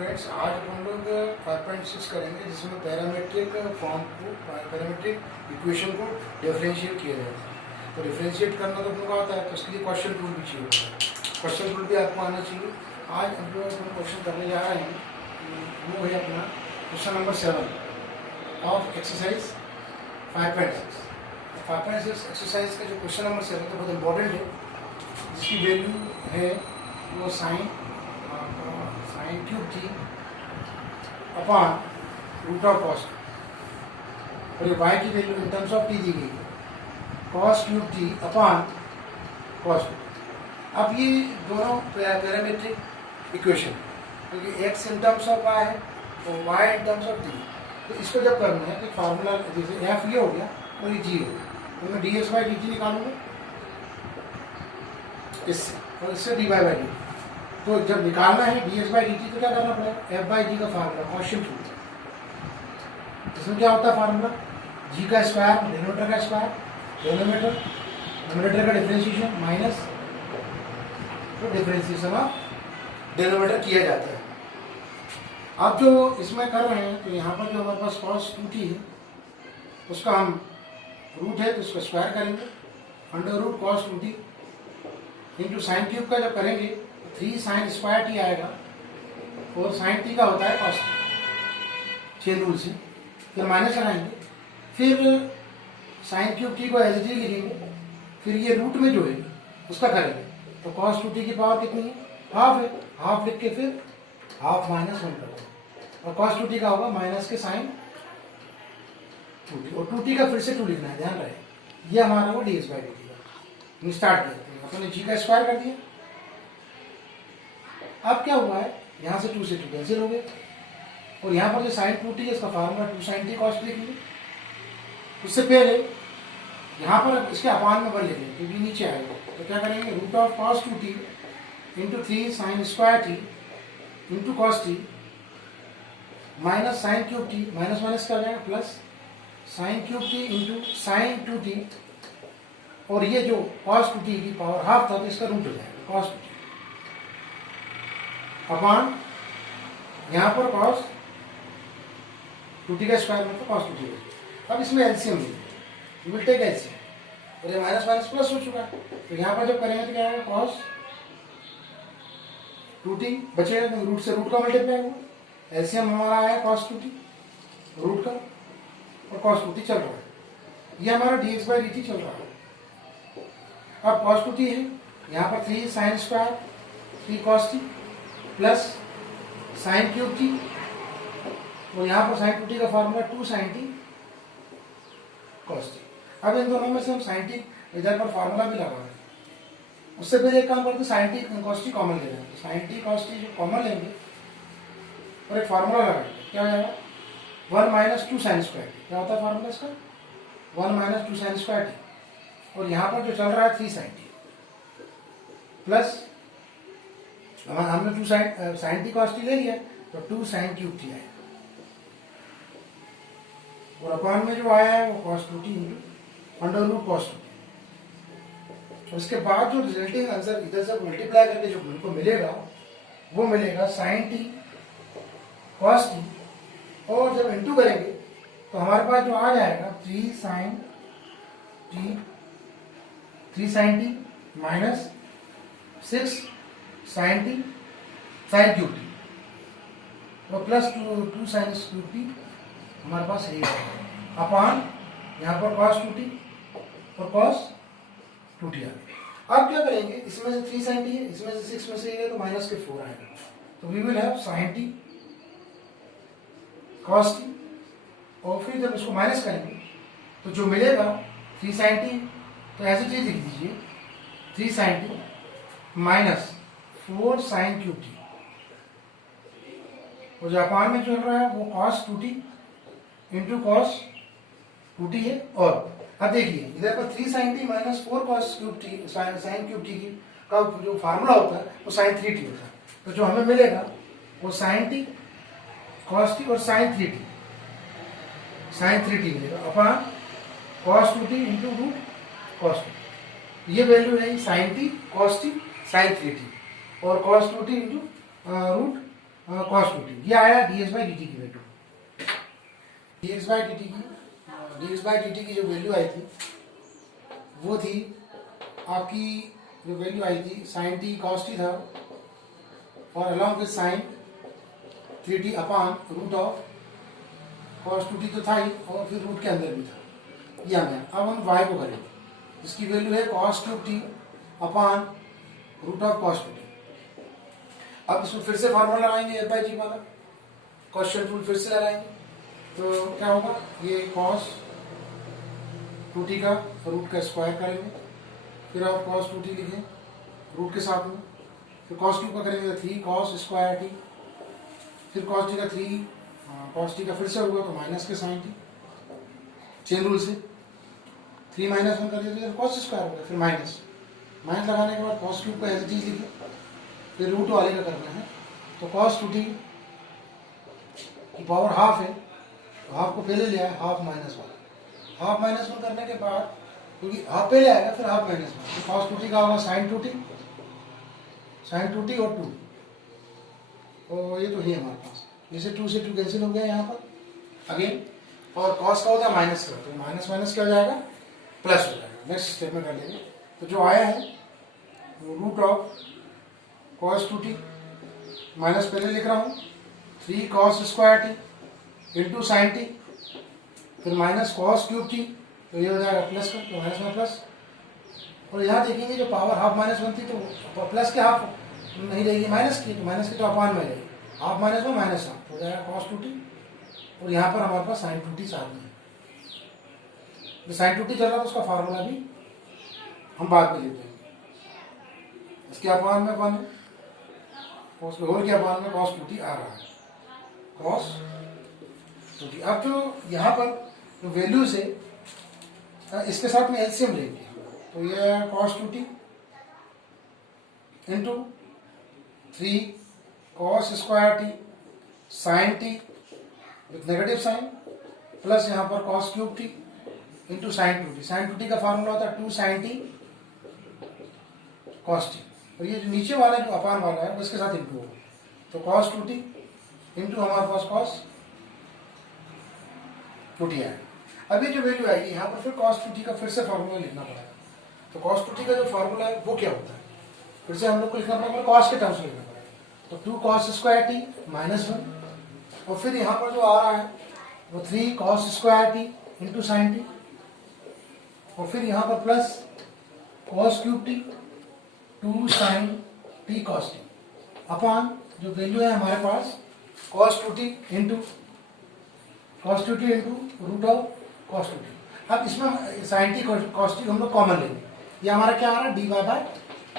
Students, आज अपन लोग 5.6 करेंगे जिसमें पैरामीट्रिक फॉर्म को पैरामीट्रिक इक्वेशन को डिफरेंशिएट किया जाता है। तो डिफरेंशिएट करना तो आपको आता है, तो उसके लिए क्वेश्चन टूल भी चाहिए होता है। क्वेश्चन टूल भी आपको आना चाहिए। आज हम लोग क्वेश्चन करने जा रहे हैं, वो है अपना question number 7 of exercise 5.6। 5.6 exercise का जो क्वेश्चन नंबर 7 तो बहुत इंपॉर्टेंट है, जिसकी वैल्यू है वो साइन क्यूब थी अपॉन रूट ऑफ कॉस, और ये y की value in terms of t दी गई है, कॉस क्यूब थी अपॉन कॉस। अब ये दोनों पैरामीट्रिक इक्वेशन, क्योंकि x in terms of y है और y in terms of t, तो इसको जब करना है तो फार्मूला जैसे f ये हो गया और ये g हो गया, तो मैं ds बाई dt निकालूंगा इससे, और इससे dy बाई dt। तो जब निकालना है ds बाई dt तो क्या करना पड़ेगा, f बाई g का फार्मूला कॉन्स्टेंट रूट। इसमें क्या होता है फार्मूला, g का स्क्वायर डिनोमिनेटर का स्क्वायर, डिनोमिनेटर का डिफरेंशिएशन माइनस तो डिफरेंशिएशन ऑफ डिनोमिनेटर किया जाता है। अब जो इसमें कर रहे हैं तो यहाँ पर जो हमारे पास cos 2t है उसका हम रूट है तो उसका स्क्वायर करेंगे, under root cos 2t into sine cube का जब करेंगे 3 साइन स्क्वायर टी आएगा, और साइन टी का होता है कॉस चेन रूल से, फिर माइनस लगाएंगे, फिर साइन क्यूब टी को एज इट इज लिखेंगे, फिर ये रूट में जो है उसका करेंगे, तो कॉस 2t की पावर कितनी है, हाफ है, हाफ लिख के फिर हाफ माइनस 1 करोगे, और कॉस 2t का होगा माइनस के साइन 2t, और 2t का फिर से 2 लिखना है, ध्यान रहे। ये हमारा वो ds बाई dt का स्टार्ट किया, अपने जी का स्क्वायर कर दिया। अब क्या हुआ है, यहाँ से 2 से 2 कैंसिल हो गए, और यहाँ पर जो साइन 2t है इसका फार्मूला 2 sin t cos लिखेंगे। उससे पहले यहाँ पर इसके अपान में 1 लिखेंगे क्योंकि नीचे आएगा, तो क्या करेंगे, root of cos 2t into 3 sine square T into cos T minus sine cube T, minus minus क्या हो जाएगा plus sine cube T into sine 2t, और ये जो cos 2t की पावर हाफ था तो इसका रूट हो जाएगा cos 2t अपॉन यहाँ पर cos 2t का स्क्वायर मतलब cos 2t। अब इसमें एलसीएम लीजिए, विल टेक एलसीएम, और ये माइनस माइनस प्लस हो चुका है, तो यहाँ पर जब करेंगे तो क्या आएगा, cos 2t बचेगा, तो रूट से रूट का मल्टीप्लाई होगा, एलसीएम हमारा आया cos 2t रूट का, और cos 2t चल रहा है, ये हमारा dx बाई dt चल रहा है। अब cos 2t है, यहाँ पर 3 sine square 3 cos t plus sine cube T, और यहाँ पर साइन 2t का formula 2 sin t cos t। अब इन दोनों में से हम साइन टी इधर पर फार्मूला भी लगा रहे हैं, उससे पहले एक काम करते sine T cos t common ले लेंगे, साइन टी cos t जो कॉमन लेंगे और एक फार्मूला लगाएंगे, क्या हो जाएगा 1 माइनस 2 sin स्क्वायर टी, क्या होता है फार्मूला इसका 1 माइनस 2 sin स्क्वायर टी, और यहाँ पर जो चल रहा है 3 sin t प्लस हमने 2 sin t cos t ले लिया तो 2 sin क्यूब t आएगा, और अपॉन में जो आया है वो cos 2t into under root cos 2t। उसके बाद जो रिजल्टिंग आंसर इधर से मल्टीप्लाई करके जो हमको मिलेगा वो मिलेगा sin t cos t, और जब इंटू करेंगे तो हमारे पास जो आ जाएगा 3 sin t minus 6 sin t sin cube T, और प्लस 2 sin क्यूब टी हमारे पास है अपॉन यहाँ पर cos 2t और cos 2t आ गया। अब क्या करेंगे, इसमें से 3 sin t है, इसमें से 6 में से ये तो माइनस के 4 आएगा, तो we will have sin t cos t, और फिर जब इसको माइनस करेंगे तो जो मिलेगा 3 sin t, तो ऐसे चीज लिख दीजिए 3 sin t minus 4 sin cube T, और जापान में चल रहा है वो cos 2t into cos 2t है। और अब देखिए इधर पर 3 sin t minus 4 cos cube T sign cube T का जो फार्मूला होता है वो sin 3t होता है, तो जो हमें मिलेगा वो sin t cos t और sin 3t मिलेगा upon cos 2t into root cos 2t। ये वैल्यू है sin t cos t sin 3t, और cos 2t into root cos two T, ये आया dx बाई dt की वैल्यू। dx बाई dt की जो वैल्यू आई थी वो थी आपकी, जो वैल्यू आई थी साइन टी कॉस टी था, और along with sine 3t upon root of cos two T तो था ही, और फिर रूट के अंदर भी था, ये हमें। अब हम y को करेंगे, जिसकी वैल्यू है cos cube T upon root of cos two T. अब इसमें फिर से फार्मूला लगाएंगे एफ बाई जी वाला, क्वेश्चन रूल फिर से लगाएंगे, तो क्या होगा, ये कॉस टू टी का रूट का स्क्वायर करेंगे, फिर आप कॉस टू टी लिखें रूट के साथ में, फिर कॉस क्यूब का करेंगे तो 3 कॉस स्क्वायर टी, फिर कॉस टी का 3 कॉस टी का फिर से होगा तो माइनस के साइन टी, चेन रूल से 3 माइनस 1 कर दिया तो कॉस स्क्वायर हो गया, फिर माइनस लगाने के बाद कॉस क्यूब का एज इट इज लिखे, फिर रूट वाले का करना है, तो कॉस टू टी की पावर हाफ है, तो हाफ को पहले लिया है, हाफ माइनस 1, हाफ माइनस 1 करने के बाद, क्योंकि हाफ पहले आएगा फिर हाफ माइनस 1, तो कॉस टू टी का होगा साइन टू टी और 2, तो ये तो है हमारे पास, जैसे 2 से 2 कैंसिल हो गया यहाँ पर अगेन, और कॉस का होता है माइनस का, तो माइनस माइनस क्या हो जाएगा, प्लस हो जाएगा। नेक्स्ट स्टेप में कर लेंगे, तो जो आया है root of cos two T, minus पहले लिख रहा हूँ 3 cos square T into sine T, फिर माइनस कॉस क्यूब टी, तो ये हो जाएगा प्लस का, तो माइनस में प्लस, और यहाँ देखेंगे जो पावर हाफ माइनस 1 थी तो प्लस के हाफ नहीं रहेगी माइनस की, तो माइनस की तो अपान में रहेगी, हाफ माइनस में माइनस हाफ हो जाएगा कॉस टू टी, और यहाँ पर हमारे पास साइन टू टी साथ में है, जो साइन टू टी चल रहा है उसका फार्मूला भी हम बाद में लेते हैं, इसके अपान में 1 है, कॉस के होल के अपान में कॉस टू टी आ रहा है, कॉस टू टी। अब जो यहाँ पर जो वैल्यूज है इसके साथ में एलसीएम लेंगे, तो ये है cos two T into 3 cos square T sine T with negative sign, plus यहाँ पर cos cube T into sine two T का फार्मूला होता है 2 साइन टी कॉस टी, और ये जो नीचे वाला जो अपान वाला है उसके साथ इंटू होगा, तो कॉस टू टी इंटू हमारे पास कॉस टू टी आएगा। अब ये जो वैल्यू आएगी यहाँ पर फिर कॉस टू टी का फिर से फार्मूला लिखना पड़ेगा, तो कॉस टू टी का जो फार्मूला है वो क्या होता है, फिर से हम लोग को लिखना पड़ेगा, कॉस के टर्म्स में लिखना पड़ेगा, तो 2 कॉस स्क्वायर टी माइनस 1, और फिर यहाँ पर जो आ रहा है वो 3 cos square T into sine t, और फिर यहाँ पर plus cos cube t 2 sine T cos t upon जो वैल्यू है हमारे पास cos two T into root of cos two T. अब इसमें साइन टी कॉस टी हम लोग कॉमन लेंगे, ये हमारा क्या आ रहा है d y by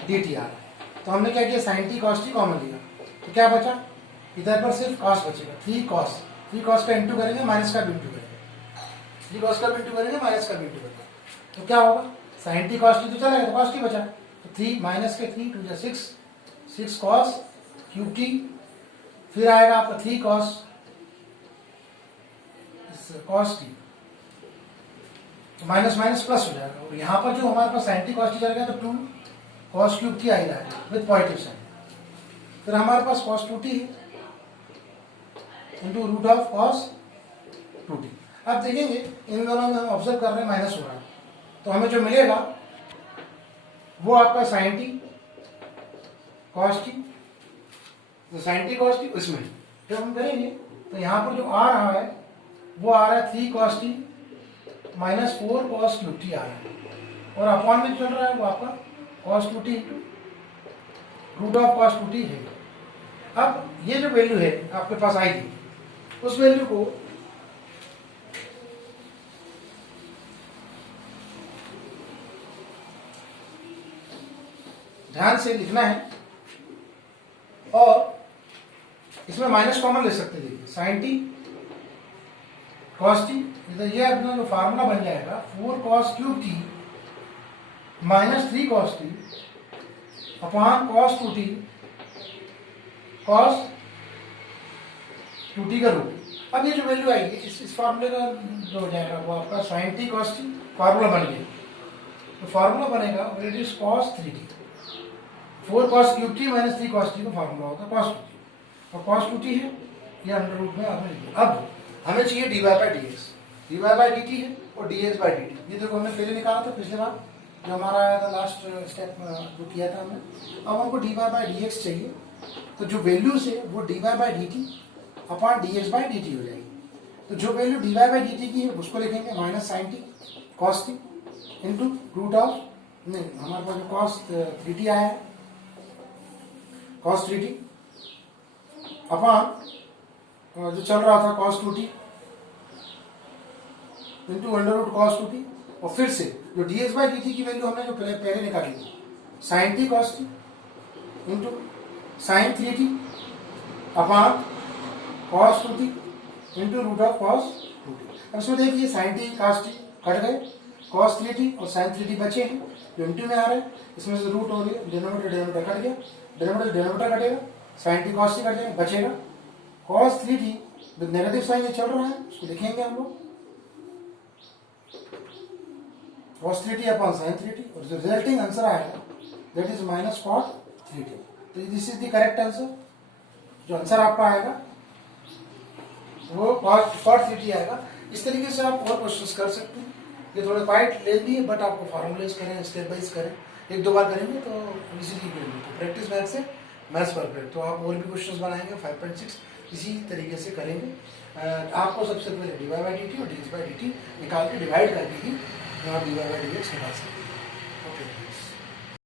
d t आ रहा है, तो हमने क्या किया sine T cos t common लिया, तो क्या बचा, इधर पर सिर्फ कॉस बचेगा, 3 कॉस का इंटू करेंगे, माइनस का भी इंटू करेंगे, 3 कॉस का भी इंटू करेंगे, माइनस का भी इंटू करेंगे, तो क्या होगा साइन टी कॉस टी तो चलेगा, तो कॉस टी बचा, तो 3 माइनस के 3 2 6 कॉस क्यूब टी, फिर आएगा आपका 3 कॉस टी, तो माइनस माइनस प्लस हो जाएगा, और यहाँ पर जो हमारे पास साइन टी कॉस टी चलेगा तो 2 कॉस क्यूब टी आएगा विद पॉजिटिव साइन, फिर हमारे पास कॉस टू टी है into root of cos two T. अब देखेंगे इन दोनों में हम ऑब्जर्व कर रहे हैं माइनस हो रहा है, तो हमें जो मिलेगा वो आपका साइन टी कॉस टी, तो साइन टी कॉस टी उसमें जब हम करेंगे तो यहाँ पर जो आ रहा है वो आ रहा है 3 cos T minus 4 cos cube t आ रहा है, और अपॉन में चल रहा है वो आपका cos two T root of cos two T है। अब ये जो वैल्यू है आपके पास आएगी, उस वैल्यू को ध्यान से लिखना है, और इसमें माइनस कॉमन ले सकते हैं, देखिए साइन टी कॉस टी, ये अपना जो फार्मूला बन जाएगा 4 cos cube T minus 3 cos t upon cos two T का रूट। अब ये जो वैल्यू आएगी इस फार्मूले का जो हो जाएगा वो आपका sine T cos T formula बन गया, तो फार्मूला बनेगा it is cos 3 T, 4 cos cube T minus 3 cos T का फार्मूला होगा कॉस टू टी, और cos 2t है, ये अंडर रूट में आपने लिख दिया। अब हमें चाहिए dy by D x, dy by D T है और dx बाई डी टी। ये देखो हमने पहले निकाला था पिछले बार जो हमारा आया था, लास्ट स्टेप जो किया था हमने। अब हमको dy बाई डी एक्स चाहिए, तो जो वैल्यूज है वो dy by D T upon dx by D T हो जाएगी। तो जो value dy by D T की है उसको लिखेंगे minus sine T cos T into root of, नहीं हमारे पास जो कॉस 3t आया है, कॉस 3t अपॉन जो चल रहा था cos 2t into under root cos 2t, और फिर से जो dx बाई dt की वैल्यू हमने जो पहले निकाली थी sine T cos T into sine 3t upon cos 2t into root of cos 2t। अब इसमें देखिए sine T cos T cut गए, कॉस 3t और साइन 3t बचे हैं जो इंटू में आ रहे हैं, इसमें से रूट हो गया, डिनोमिनेटर कट गया, डिनोमिनेटर कटेगा, sine T cos T cut जाएगा, बचेगा cos 3t with negative sign ये चल रहा है, उसको लिखेंगे हम लोग cos 3t upon sin 3t, और जो रिजल्टिंग आंसर आएगा that is minus cot 3t। तो this is the correct answer. जो आंसर आपका आएगा वो cot 3t आएगा। इस तरीके से आप और क्वेश्चंस कर सकते हैं। ये थोड़े क्वाइट लेंदी है बट आपको फॉर्मूलेज करें, स्टेप बाइज करें, एक दो बार करेंगे तो इजीली करेंगे। तो प्रैक्टिस मैथ से मैथ्स परफेक्ट। तो आप और भी क्वेश्चंस बनाएंगे 5.6 इसी तरीके से करेंगे। आपको सबसे पहले dy बाई डी टी और dx बाई डी टी निकाल के डिवाइड करके ही आप dy बाई डी एक्स निकाल सकते हैं।